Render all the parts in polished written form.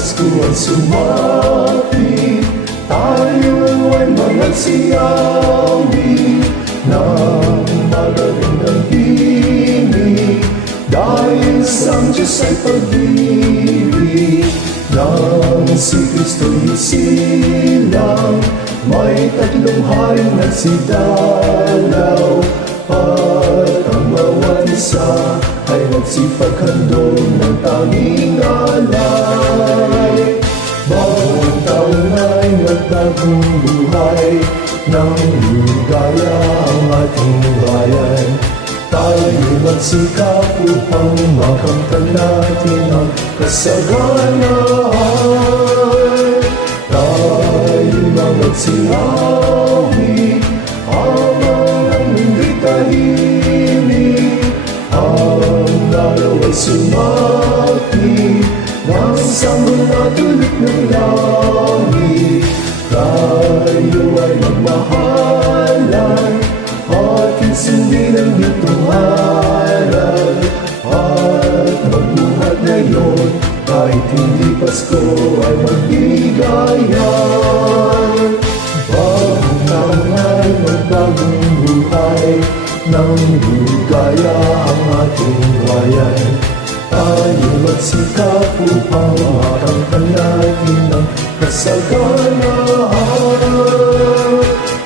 Pasko ang sumapit, tayo ay magsiyawi ng magagandang himig, dahil sa Diyos ay pag-ibig. Nang si Kristo'y silang, may tatlong haring nagsidalaw, at ang bawat isa ay nagsipaghandog ng tanging alay. Bawat taon ay nagbagong buhay, nang ligaya ang ating bayan. Tayo magsikap upang makamtan natin ang kasaganahan. Tayo magsiyawi habang ang mundo'y tahimik, ang araw ay sumapit ng sanggol na dulot ng langit. Tayo ay magmahalan at isundin ang itong aral, at magbuhat ngayon kahit hindi Pasko ay magbigayan. Bagong taon ay magbagong buhay, nang ligaya ang ating bayan. Tayo magsikap upang makamtan natin ang kasaganahan.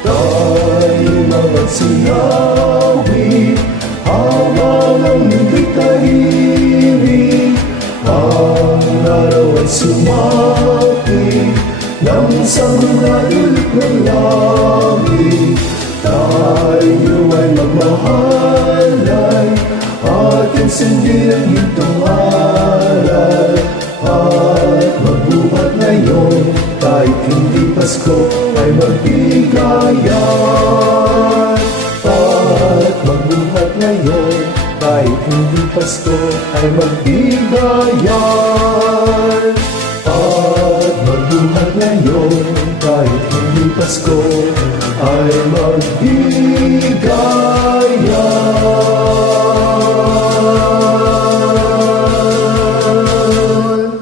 Tayo magsiyawi habang ang mundo'y tahimik, ang araw ay sumapit ng sanggol na dulot ng langit. Tayo ay magmahalan at insundin ang itong aral, at magbuhat ngayon kahit hindi Pasko ay magbigayan. At magbuhat ngayon kahit hindi Pasko ay magbigayan. At magbuhat ngayon kahit hindi Pasko ay magbigayan.